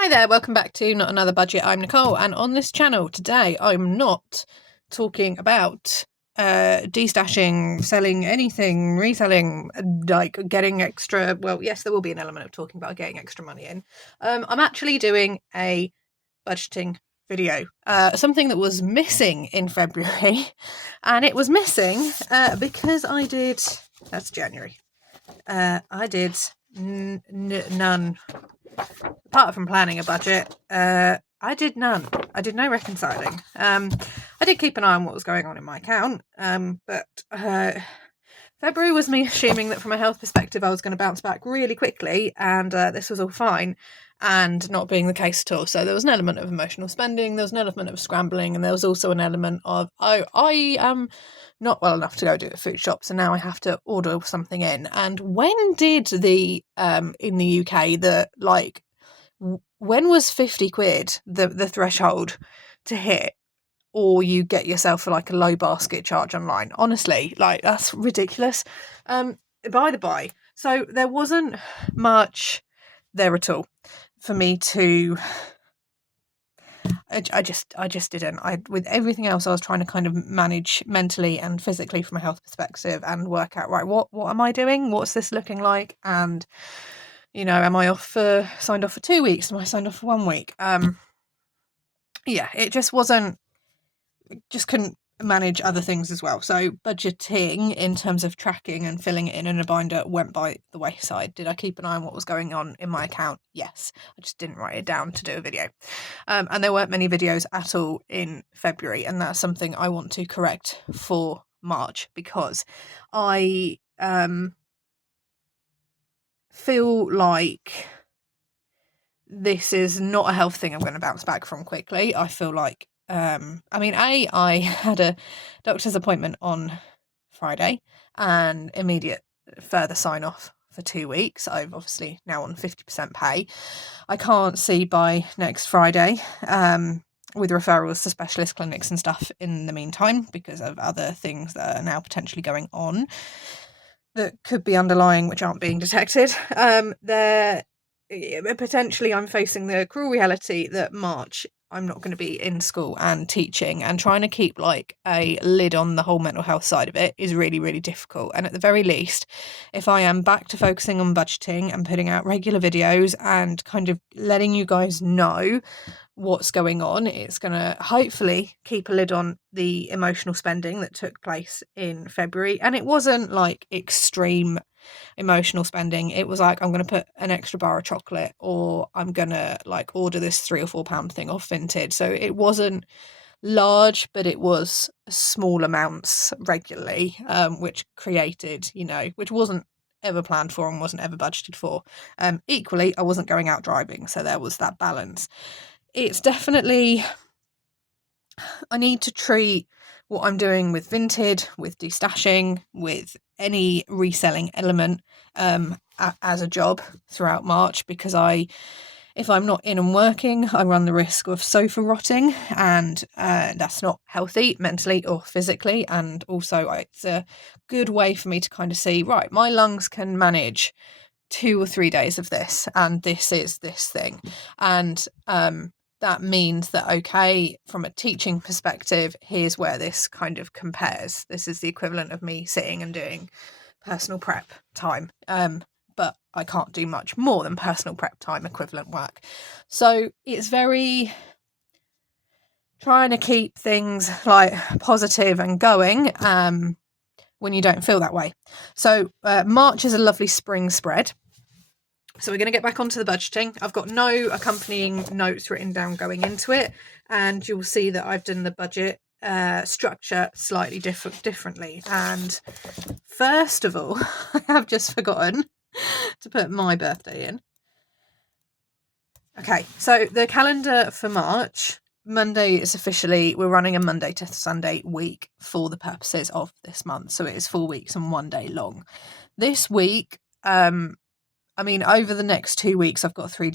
Hi there, welcome back to Not Another Budget. I'm Nicole, and on this channel today I'm not talking about destashing, selling anything, reselling, like getting extra. Well, yes, there will be an element of talking about getting extra money in. I'm actually doing a budgeting video, something that was missing in February, and it was missing because that's January. I did none. Apart from planning a budget, I did none. I did no reconciling. I did keep an eye on what was going on in my account, but February was me assuming that from a health perspective I was going to bounce back really quickly, and this was all fine, and not being the case at all. So there was an element of emotional spending, there was an element of scrambling, and there was also an element of, I am not well enough to go do it at food shop, so now I have to order something in. And when did the in the UK, when was 50 quid the threshold to hit, or you get yourself like a low basket charge online? Honestly, like, that's ridiculous. By the by, so there wasn't much there at all for me to. I just didn't. With everything else, I was trying to kind of manage mentally and physically from a health perspective and work out, right, what am I doing? What's this looking like? And am I signed off for 2 weeks? Am I signed off for 1 week? Yeah, it just wasn't. Just couldn't manage other things as well. So budgeting in terms of tracking and filling it in a binder went by the wayside. Did I keep an eye on what was going on in my account? Yes. I just didn't write it down to do a video. And there weren't many videos at all in February, and that's something I want to correct for March, because I feel like this is not a health thing I'm going to bounce back from quickly. I feel like I had a doctor's appointment on Friday and immediate further sign off for 2 weeks. I'm obviously now on 50% pay. I can't see by next Friday, with referrals to specialist clinics and stuff in the meantime, because of other things that are now potentially going on that could be underlying, which aren't being detected. Potentially I'm facing the cruel reality that March I'm not going to be in school and teaching, and trying to keep like a lid on the whole mental health side of it is really, really difficult. And at the very least, if I am back to focusing on budgeting and putting out regular videos and kind of letting you guys know what's going on, it's going to hopefully keep a lid on the emotional spending that took place in February. And it wasn't like extreme emotional spending. It was like, I'm going to put an extra bar of chocolate, or I'm going to like order this £3 or £4 thing off Vinted. So it wasn't large, but it was small amounts regularly, which created, which wasn't ever planned for and wasn't ever budgeted for. Equally, I wasn't going out driving, so there was that balance. It's definitely, I need to treat what I'm doing with Vinted, with destashing, with any reselling element, as a job throughout March, because if I'm not in and working, I run the risk of sofa rotting, and that's not healthy mentally or physically. And also, it's a good way for me to kind of see, right, my lungs can manage 2 or 3 days of this, and this is this thing. And that means that, okay, from a teaching perspective, here's where this kind of compares. This is the equivalent of me sitting and doing personal prep time. But I can't do much more than personal prep time equivalent work. So it's very trying to keep things like positive and going when you don't feel that way. So March is a lovely spring spread. So we're going to get back onto the budgeting. I've got no accompanying notes written down going into it, and you'll see that I've done the budget structure slightly differently. And first of all, I have just forgotten to put my birthday in. Okay, so the calendar for March, Monday is officially, we're running a Monday to Sunday week for the purposes of this month. So it is 4 weeks and 1 day long. This week, over the next 2 weeks, I've got three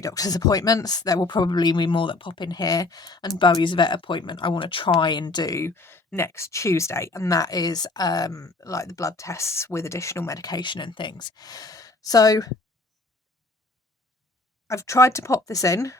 doctor's appointments. There will probably be more that pop in here, and Bowie's vet appointment I want to try and do next Tuesday, and that is like the blood tests with additional medication and things. So I've tried to pop this in.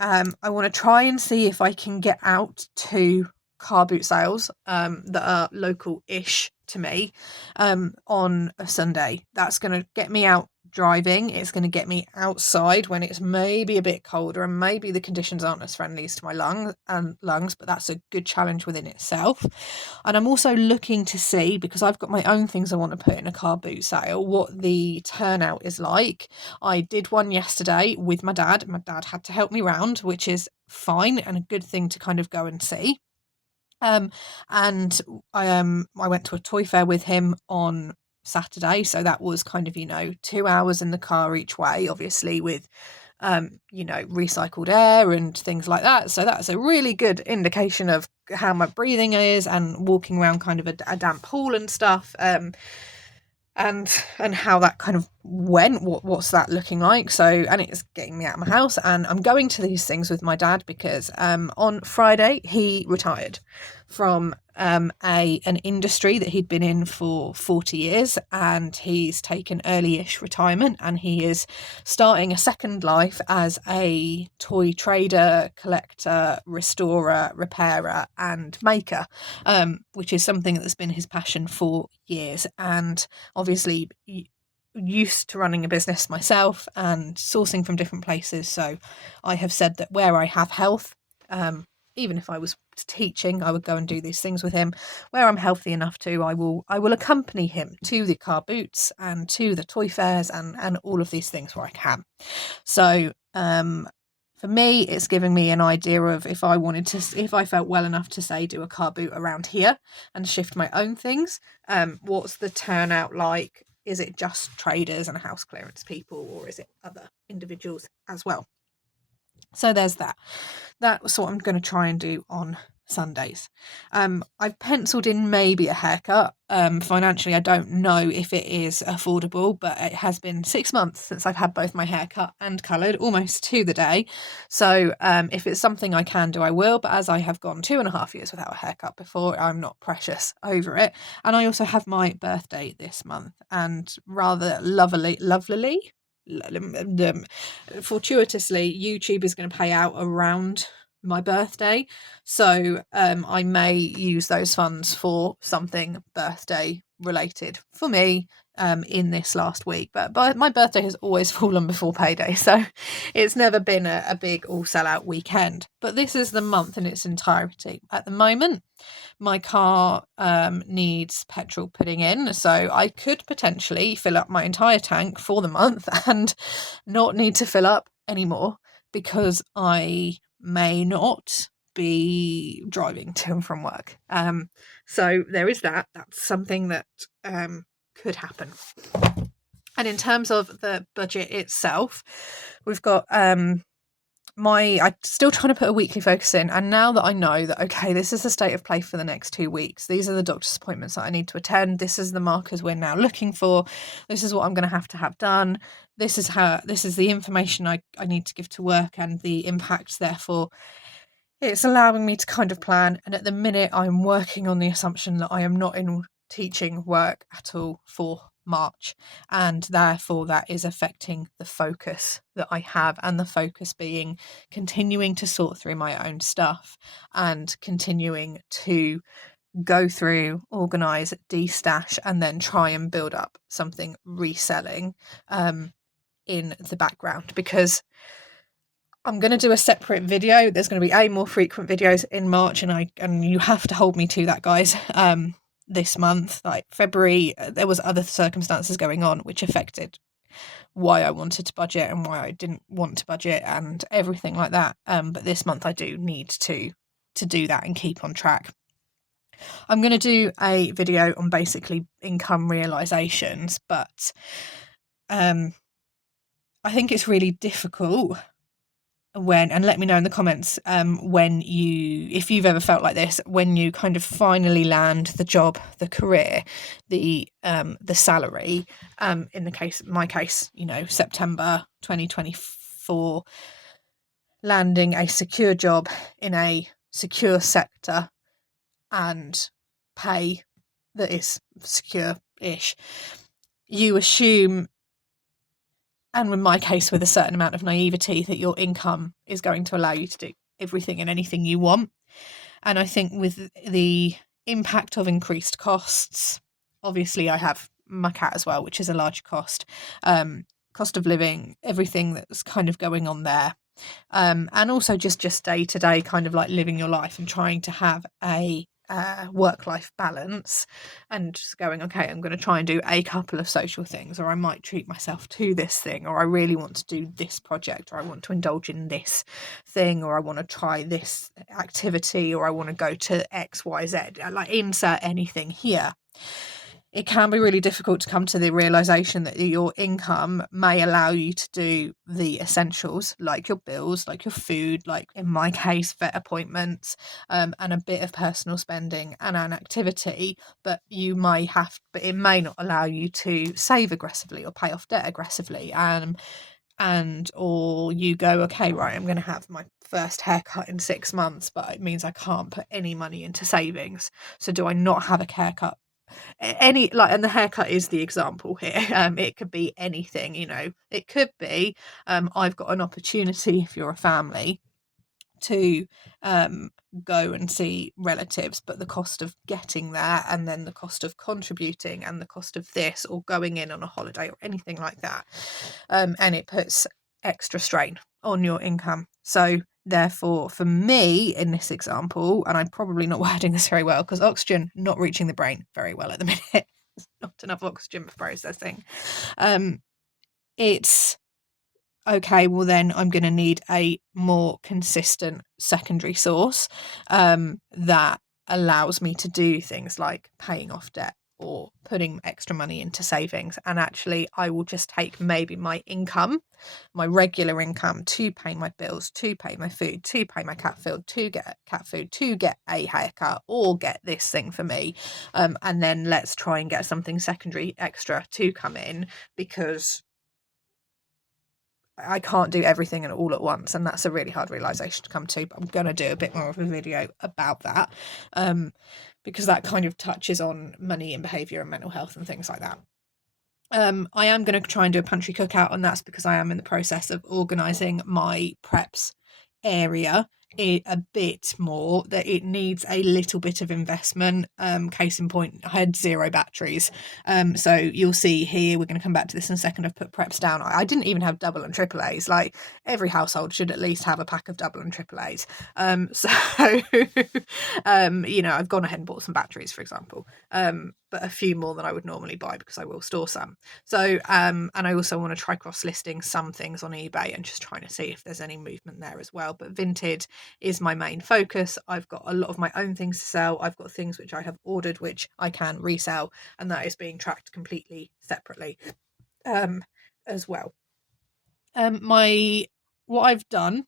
I want to try and see if I can get out to car boot sales that are local-ish to me on a Sunday. That's going to get me out driving. It's going to get me outside when it's maybe a bit colder and maybe the conditions aren't as friendly to my lungs, but that's a good challenge within itself. And I'm also looking to see, because I've got my own things I want to put in a car boot sale, what the turnout is like. I did one yesterday with my dad. My dad had to help me round, which is fine and a good thing to kind of go and see. And I went to a toy fair with him on Saturday, so that was kind of 2 hours in the car each way, obviously with recycled air and things like that. So that's a really good indication of how my breathing is, and walking around kind of a damp pool and stuff. And how that kind of went, what's that looking like. So, and it's getting me out of my house, and I'm going to these things with my dad because on Friday he retired from an industry that he'd been in for 40 years, and he's taken early-ish retirement, and he is starting a second life as a toy trader, collector, restorer, repairer and maker, which is something that's been his passion for years. And obviously used to running a business myself and sourcing from different places, so I have said that where I have health, even if I was teaching, I would go and do these things with him. Where I'm healthy enough to, I will accompany him to the car boots and to the toy fairs and all of these things where I can. So for me, it's giving me an idea of if I felt well enough to say do a car boot around here and shift my own things, what's the turnout like? Is it just traders and house clearance people, or is it other individuals as well? So there's that. That's what I'm going to try and do on Sundays. I've penciled in maybe a haircut. Financially, I don't know if it is affordable, but it has been 6 months since I've had both my hair cut and coloured, almost to the day. So if it's something I can do, I will. But as I have gone 2.5 years without a haircut before, I'm not precious over it. And I also have my birthday this month, and rather fortuitously, YouTube is going to pay out around my birthday, so I may use those funds for something birthday related for me in this last week. But my birthday has always fallen before payday, so it's never been a big all sell-out weekend. But this is the month in its entirety. At the moment, my car needs petrol putting in, so I could potentially fill up my entire tank for the month and not need to fill up anymore, because I may not be driving to and from work. So there is that. That's something that could happen. And in terms of the budget itself, we've got I'm still trying to put a weekly focus in, and now that I know that, okay, this is the state of play for the next 2 weeks, these are the doctor's appointments that I need to attend, this is the markers we're now looking for, this is what I'm going to have done, this is the information I need to give to work and the impact, therefore it's allowing me to kind of plan. And at the minute I'm working on the assumption that I am not in teaching work at all for March, and therefore that is affecting the focus that I have, and the focus being continuing to sort through my own stuff and continuing to go through, organise, de-stash, and then try and build up something reselling in the background, because I'm going to do a separate video. There's going to be more frequent videos in March, and you have to hold me to that, guys. This month, like February, there was other circumstances going on which affected why I wanted to budget and why I didn't want to budget and everything like that. But this month I do need to do that and keep on track. I'm going to do a video on basically income realizations, but I think it's really difficult and let me know in the comments if you've ever felt like this, when you kind of finally land the job, the career, the salary, in my case, September 2024, landing a secure job in a secure sector and pay that is secure-ish. You assume and in my case, with a certain amount of naivety that your income is going to allow you to do everything and anything you want. And I think with the impact of increased costs, obviously I have my cat as well, which is a large cost, cost of living, everything that's kind of going on there. And also just day to day kind of like living your life and trying to have a work-life balance, and just going, okay, I'm going to try and do a couple of social things, or I might treat myself to this thing, or I really want to do this project, or I want to indulge in this thing, or I want to try this activity, or I want to go to XYZ, like insert anything here. It can be really difficult to come to the realization that your income may allow you to do the essentials, like your bills, like your food, like in my case, vet appointments, and a bit of personal spending and an activity, but it may not allow you to save aggressively or pay off debt aggressively. Or you go, okay, right, I'm going to have my first haircut in 6 months, but it means I can't put any money into savings. So do I not have a haircut? And the haircut is the example here. It could be anything, it could be I've got an opportunity, if you're a family, to go and see relatives, but the cost of getting there, and then the cost of contributing, and the cost of this, or going in on a holiday or anything like that, and it puts extra strain on your income. So therefore, for me in this example, and I'm probably not wording this very well because oxygen not reaching the brain very well at the minute, there's not enough oxygen for processing. It's okay, well then I'm going to need a more consistent secondary source that allows me to do things like paying off debt or putting extra money into savings. And actually, I will just take maybe my income, my regular income, to pay my bills, to pay my food, to pay my cat food, to get cat food, to get a haircut, or get this thing for me. And then let's try and get something secondary extra to come in, because I can't do everything and all at once, and that's a really hard realization to come to, but I'm going to do a bit more of a video about that, because that kind of touches on money and behaviour and mental health and things like that. I am going to try and do a pantry cookout, and that's because I am in the process of organising my preps area a bit more, that it needs a little bit of investment. Case in point, I had 0 batteries. So you'll see here, we're going to come back to this in a second. I've put preps down. I didn't even have double and triple A's. Like, every household should at least have a pack of double and triple A's. So I've gone ahead and bought some batteries, for example, but a few more than I would normally buy, because I will store some. So and I also want to try cross-listing some things on eBay and just trying to see if there's any movement there as well. But Vinted is my main focus. I've got a lot of my own things to sell. I've got things which I have ordered which I can resell, and that is being tracked completely separately as well. What I've done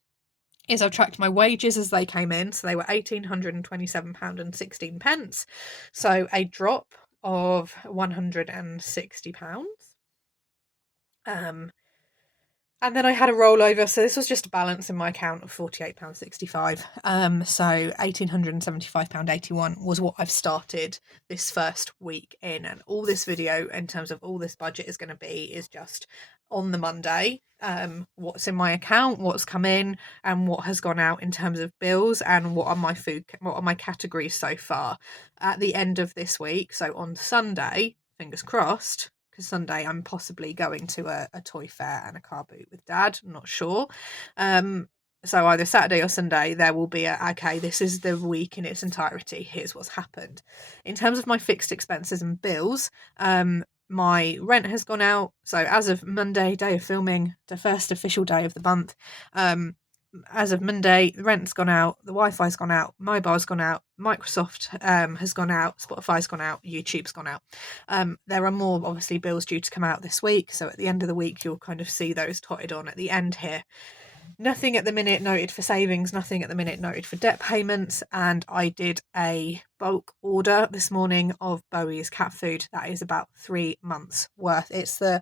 is I've tracked my wages as they came in. So they were £1,827.16. So a drop of £160. And then I had a rollover, so this was just a balance in my account of £48.65. So £1,875.81 was what I've started this first week in. And all this video, in terms of all this budget, is going to be is just on the Monday, what's in my account, what's come in, and what has gone out in terms of bills, and what are my categories so far at the end of this week. So on Sunday, fingers crossed, because Sunday I'm possibly going to a toy fair and a car boot with Dad. I'm not sure. So either Saturday or Sunday, there will be okay, this is the week in its entirety. Here's what's happened. In terms of my fixed expenses and bills, my rent has gone out. So as of Monday, day of filming, the first official day of the month, as of Monday, the rent's gone out, the Wi-Fi's gone out, mobile's gone out, Microsoft has gone out, Spotify's gone out, YouTube's gone out. There are more, obviously, bills due to come out this week, so at the end of the week you'll kind of see those totted on at the end here. Nothing at the minute noted for savings, nothing at the minute noted for debt payments, and I did a bulk order this morning of Bowie's cat food. That is about 3 months worth. It's the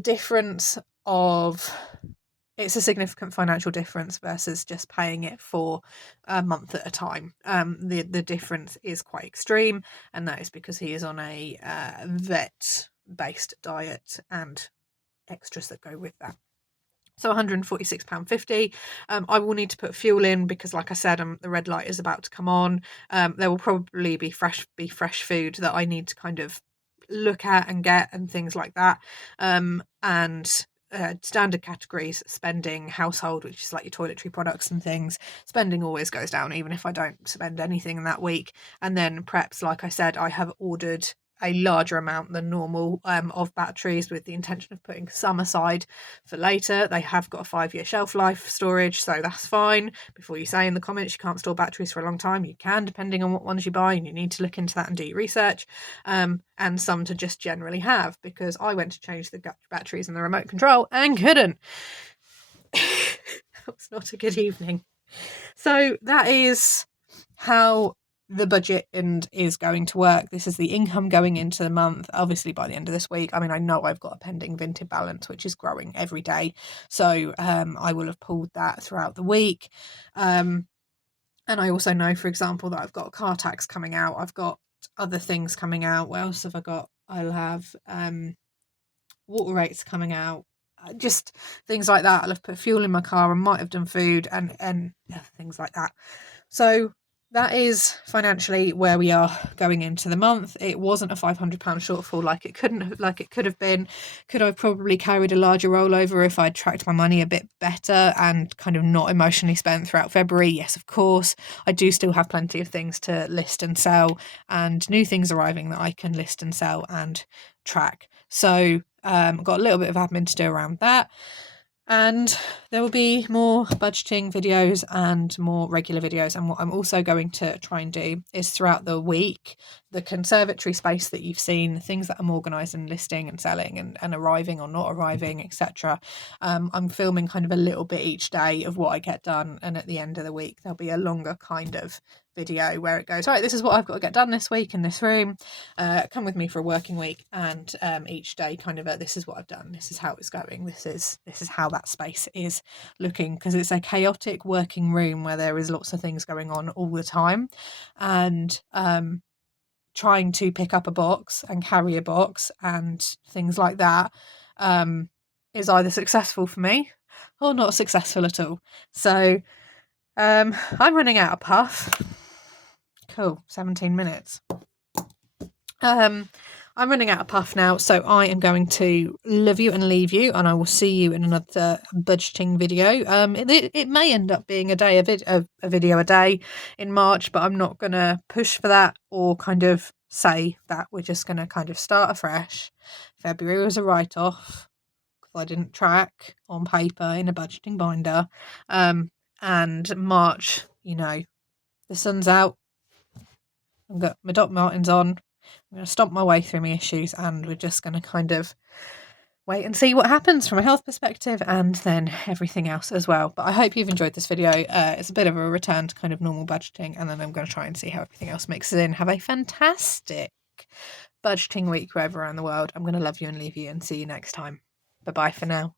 difference of... It's a significant financial difference versus just paying it for a month at a time. The difference is quite extreme, and that is because he is on a vet-based diet, and extras that go with that. So £146.50. I will need to put fuel in because, like I said, the red light is about to come on. There will probably be fresh food that I need to kind of look at and get and things like that. And standard categories, spending, household, which is like your toiletry products and things. Spending always goes down, even if I don't spend anything in that week. And then preps, like I said, I have ordered a larger amount than normal of batteries with the intention of putting some aside for later. They have got a 5-year shelf life storage, so that's fine. Before you say in the comments you can't store batteries for a long time, you can, depending on what ones you buy, and you need to look into that and do your research. And some to just generally have, because I went to change the batteries in the remote control and couldn't. That was not a good evening. So that is how the budget is going to work. This is the income going into the month. Obviously, by the end of this week, I mean, I know I've got a pending Vinted balance, which is growing every day. So I will have pulled that throughout the week. And I also know, for example, that I've got car tax coming out. I've got other things coming out. What else have I got? I'll have water rates coming out. Just things like that. I'll have put fuel in my car and might have done food and things like that. So that is financially where we are going into the month. It wasn't a £500 shortfall like it could have been. Could I have probably carried a larger rollover if I'd tracked my money a bit better and kind of not emotionally spent throughout February? Yes, of course. I do still have plenty of things to list and sell, and new things arriving that I can list and sell and track. So I've got a little bit of admin to do around that. And there will be more budgeting videos and more regular videos. And what I'm also going to try and do is throughout the week, the conservatory space that you've seen, things that I'm organising and listing and selling and arriving or not arriving, etc. I'm filming kind of a little bit each day of what I get done. And at the end of the week, there'll be a longer kind of video where it goes, right, this is what I've got to get done this week in this room. Come with me for a working week, and each day kind of this is what I've done, this is how it's going, this is how that space is looking, because it's a chaotic working room where there is lots of things going on all the time, and trying to pick up a box and carry a box and things like that is either successful for me or not successful at all. So I'm running out of puff. Cool, 17 minutes. I'm running out of puff now, so I am going to love you and leave you, and I will see you in another budgeting video. It may end up being a video a day in March, but I'm not going to push for that or kind of say that. We're just going to kind of start afresh. February was a write-off because I didn't track on paper in a budgeting binder. And March, the sun's out. I've got my Doc Martens on. I'm going to stomp my way through my issues, and we're just going to kind of wait and see what happens from a health perspective, and then everything else as well. But I hope you've enjoyed this video. It's a bit of a return to kind of normal budgeting, and then I'm going to try and see how everything else mixes in. Have a fantastic budgeting week wherever around the world. I'm going to love you and leave you and see you next time. Bye-bye for now.